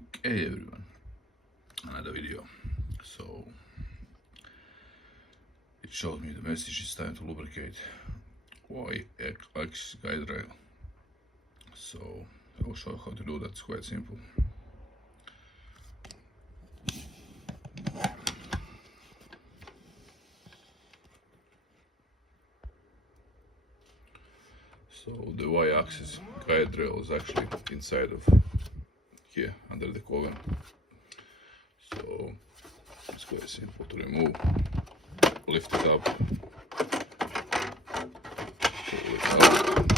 Okay everyone, another video. So it shows me the message it's time to lubricate Y-axis guide rail. So I will show you how to do that. It's quite simple. So the Y-axis guide rail is actually inside of here under the cover. So it's quite simple to remove. Lift it up, pull it out.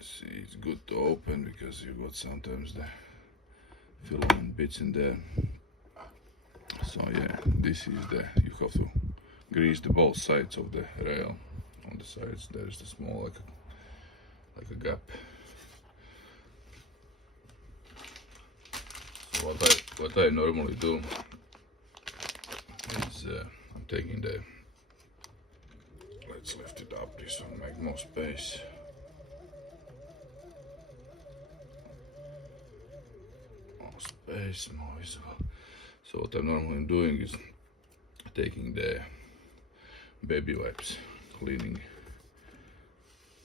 See, it's good to open because you got sometimes the filament bits in there. So yeah, this is you have to grease the both sides of the rail. On the sides there is the small like a gap. So what I normally do is I'm taking let's lift it up, this will make more space. More visible. So what I'm normally doing is taking the baby wipes, cleaning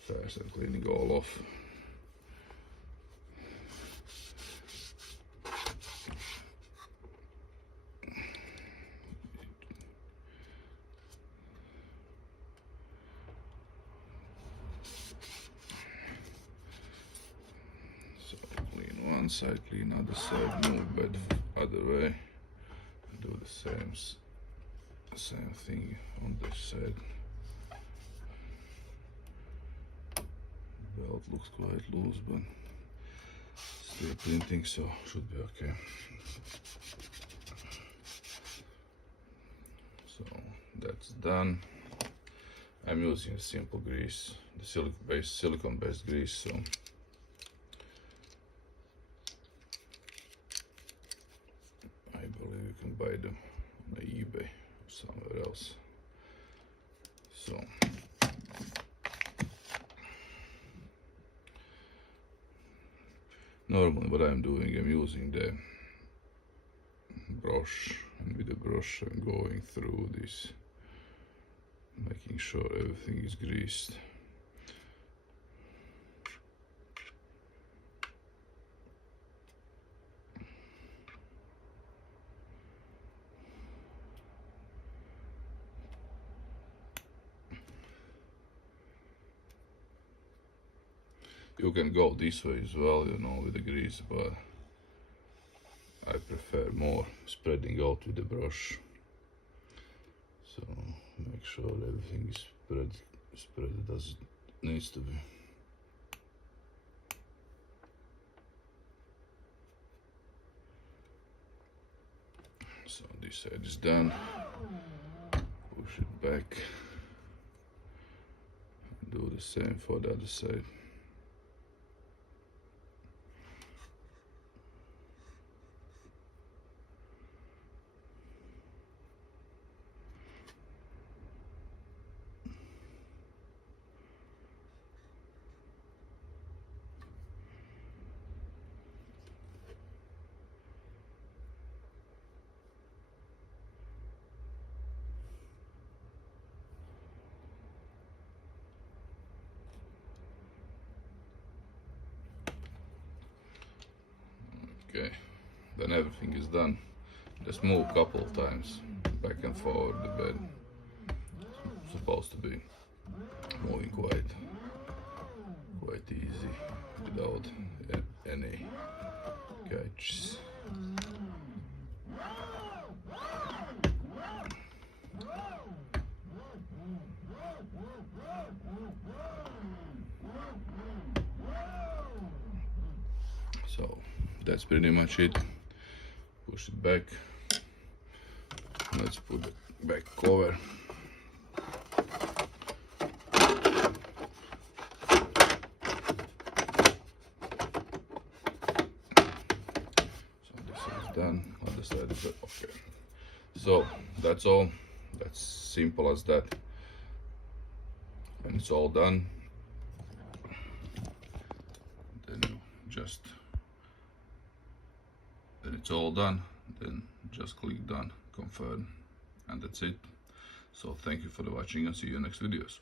fast and cleaning all off. So clean one side, clean other side, move bed other way, do the same thing on this side. Belt looks quite loose, but still printing, so should be okay. So that's done. I'm using a simple grease, the silicone-based grease. So I believe you can buy them on eBay or somewhere else. So normally what I'm doing, I'm using the brush, and with the brush I'm going through this, making sure everything is greased. You can go this way as well, you know, with the grease, but I prefer more spreading out with the brush. So make sure everything is spread as it needs to be. So this side is done. Push it back. Do the same for the other side. Okay, then everything is done. Just move a couple of times back and forward the bed. It's supposed to be moving quite easy without any catches. So that's pretty much it. Push it back. Let's put the back cover. So this is done. Other side is okay. So that's all. That's simple as that. When it's all done, then just when it's all done, then just click done, confirm, and that's it. So thank you for the watching and see you in next videos.